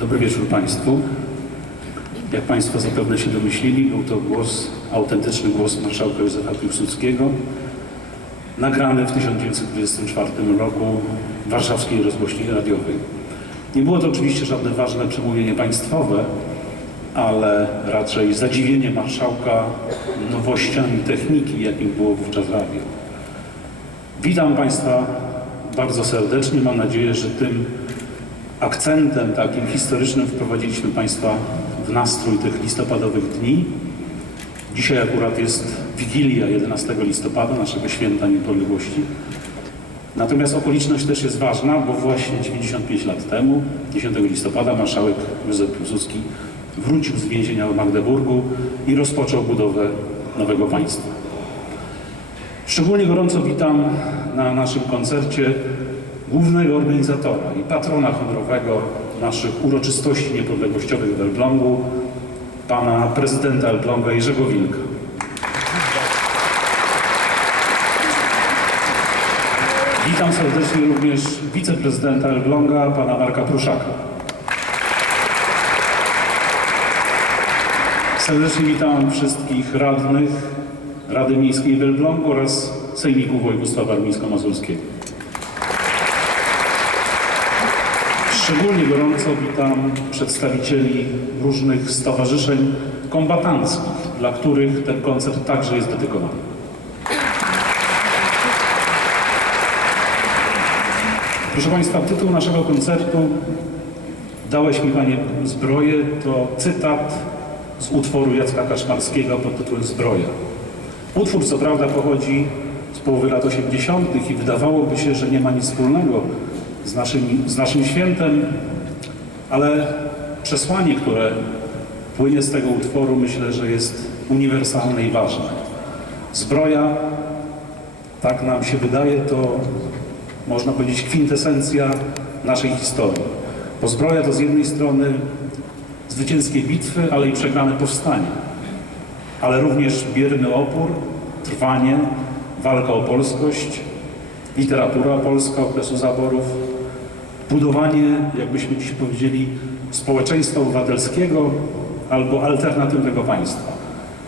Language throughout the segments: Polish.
Dobry wieczór Państwu. Jak Państwo zapewne się domyślili, był to głos, autentyczny głos marszałka Józefa Piłsudskiego, nagrany w 1924 roku w warszawskiej rozgłośni radiowej. Nie było to oczywiście żadne ważne przemówienie państwowe, ale raczej zadziwienie marszałka nowościami techniki, jakim było wówczas radio. Witam Państwa bardzo serdecznie. Mam nadzieję, że tym akcentem takim historycznym wprowadziliśmy Państwa w nastrój tych listopadowych dni. Dzisiaj akurat jest Wigilia 11 listopada, naszego święta niepodległości. Natomiast okoliczność też jest ważna, bo właśnie 95 lat temu, 10 listopada, marszałek Józef Piłsudski wrócił z więzienia w Magdeburgu i rozpoczął budowę nowego państwa. Szczególnie gorąco witam na naszym koncercie głównego organizatora i patrona honorowego naszych uroczystości niepodległościowych w Elblągu, pana prezydenta Elbląga Jerzego Wilka. Witam serdecznie również wiceprezydenta Elbląga, pana Marka Pruszaka. Serdecznie witam wszystkich radnych Rady Miejskiej w Elblągu oraz Sejmiku Województwa Warmińsko-Mazurskiego. Szczególnie gorąco witam przedstawicieli różnych stowarzyszeń kombatanckich, dla których ten koncert także jest dedykowany. Proszę Państwa, tytuł naszego koncertu Dałeś mi Panie zbroję to cytat z utworu Jacka Kaszmarskiego pod tytułem Zbroja. Utwór co prawda pochodzi z połowy lat 80. i wydawałoby się, że nie ma nic wspólnego z naszym, z naszym świętem, ale przesłanie, które płynie z tego utworu, myślę, że jest uniwersalne i ważne. Zbroja, tak nam się wydaje, to można powiedzieć kwintesencja naszej historii. Bo zbroja to z jednej strony zwycięskie bitwy, ale i przegrane powstanie, ale również bierny opór, trwanie, walka o polskość, literatura polska okresu zaborów, budowanie, jakbyśmy dziś powiedzieli, społeczeństwa obywatelskiego albo alternatywnego państwa.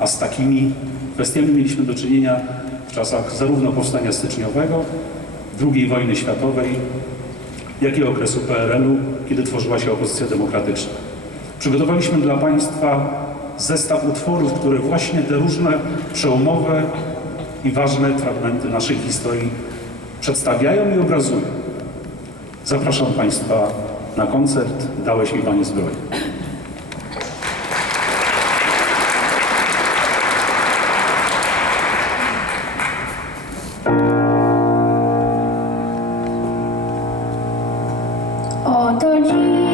A z takimi kwestiami mieliśmy do czynienia w czasach zarówno powstania styczniowego, II wojny światowej, jak i okresu PRL-u, kiedy tworzyła się opozycja demokratyczna. Przygotowaliśmy dla Państwa zestaw utworów, które właśnie te różne przełomowe i ważne fragmenty naszej historii przedstawiają i obrazują. Zapraszam Państwa na koncert Dałeś mi Panie zbroję. Oto dziś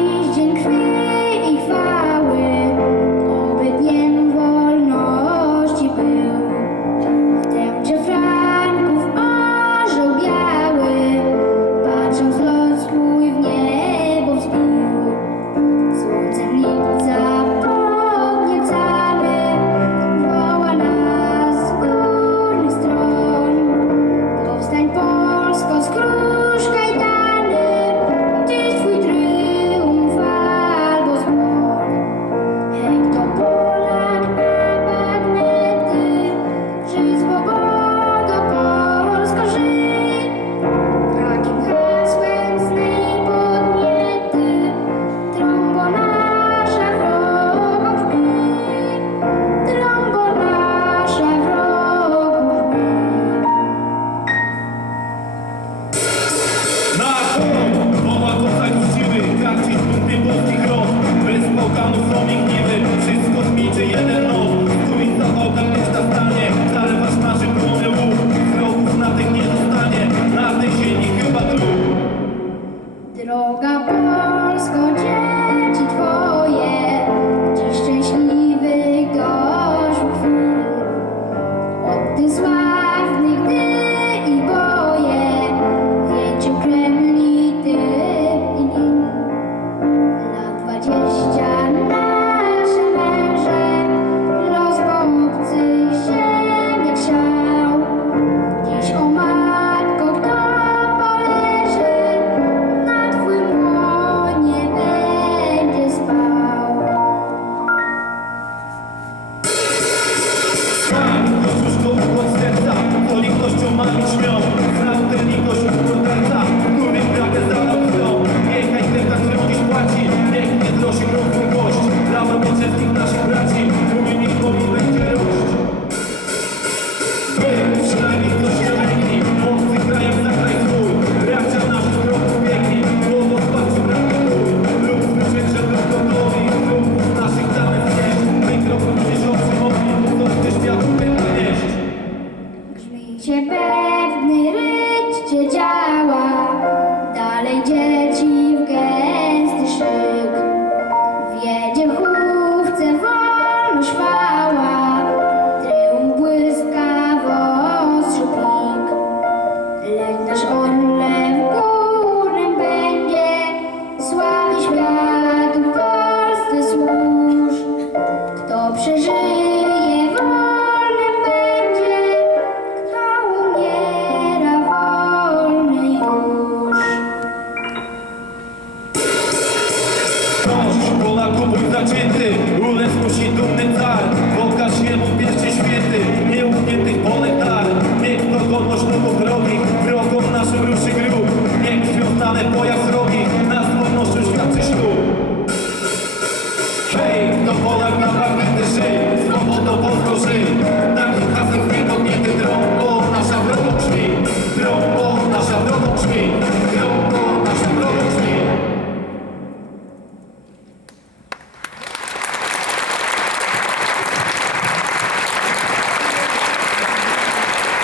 wciąż Polaku mój zacięty. Ulec musi dumny car. Pokaż wielmu pierwszy święty. Nieufniętych poletar Niech to godność nowów robi. Wrogom naszym ruszy grób.